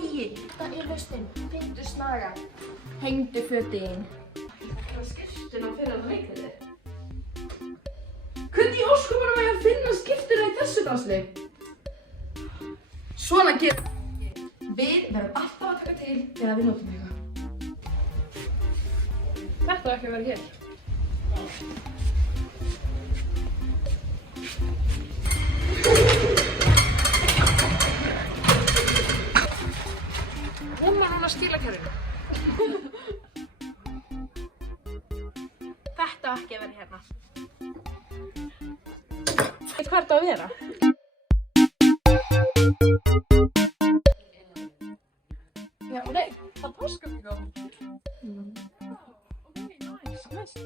lagi. Þetta lausnin. Fyndu snaga. Hengdu fötin. Það er skiptuna fyrir að leika þér. Hvernig í ósköpunum á ég að finna skiptuna í þessu drasli? Svona gerum við verðum alltaf að taka til þegar við notum eitthvað. Þetta á ekki að vera hér. Hún má núna skila kerfinu. Þetta á ekki að vera hérna. Hvað er þetta að vera? Já, nei, það er páskabíngó. Ok, nice.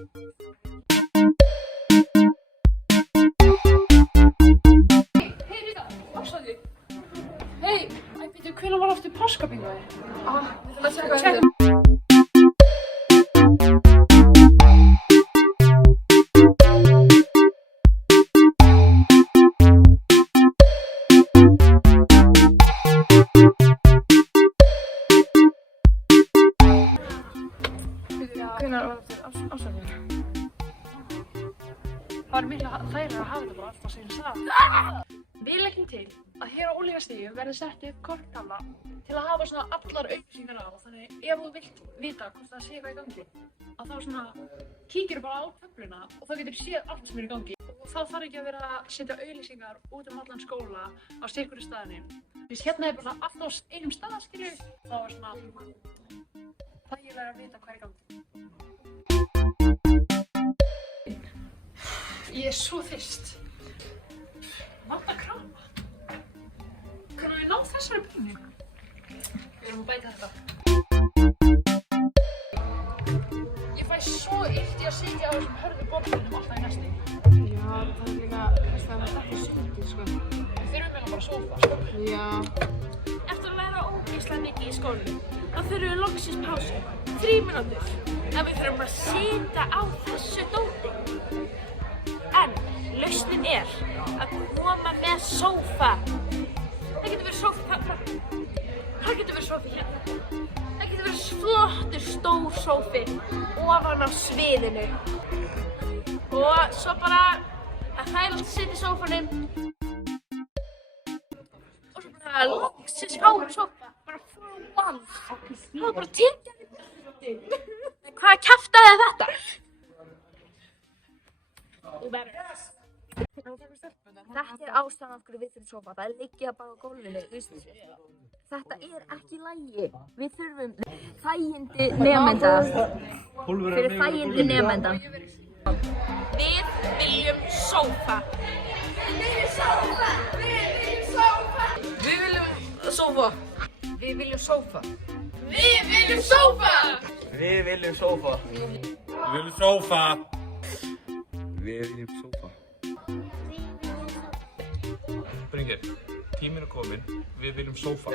Hey, Rita, afsakið. Hey, býttu, hvenær var aftur páskabíngói? Við þurfum að tjekka. Hvenær var þetta afsakið? Það var miklu þægilega að hafa þetta bara alltaf sem ég sagði. Við leggjum til að hér á unglingastíu verði sett upp korktafla til að hafa svona allar upplýsingar á. Þannig ef þú vilt vita hvort það sé eitthvað í gangi, að þá svona kíkir bara á töfluna og þá getur séð allt sem er í gangi. Og þá þarf ekki að vera að setja auglýsingar út allan skóla á sérhverju staðinni. Hvis hérna er bara alltaf á einum stað, skilju, þá er svona þægilega að vita hvað er í gangi. Ég er svo þyrst. Vantar krana. Hvernig við ná þessari bínu? Við erum að bæta þetta. Ég fæ svo illt í að sitja á þessum hörðu borðunum alltaf í næsti. Já, það er líka þess að þetta er svolítið, sko. Við þurfum meina bara sófa, sko. Já. Eftir að læra ógeðslega mikið í skólanum, þá þurfum við loksins pásu. 3 mínútur. En við þurfum bara að sitja á þessu dóti. En lausnin er að koma með sófa. Það getur verið sófi, það getur verið sófi hérna. Það getur verið flottur stór sófi ofan á sviðinu. Og svo bara að þægilegt að sitja í sófanum. Og svo bara loksins fá sófa, bara frá alls. Það var bara tekið þetta. Hvað kjaftaði þetta? Þetta er ástæðan af hverju við þurfum sófa. Það er liggja bara á gólfinu, veistu? Þetta er ekki í lagi. Við þurfum þægindi nemenda. Fyrir þægindi nemenda. Við viljum sófa. Við viljum sófa. Við viljum sófa. Við viljum sófa. Við viljum sófa. Við viljum sófa. Við viljum sófa. Við viljum sófa. Bringir, tíminn er kominn. Við viljum sófa.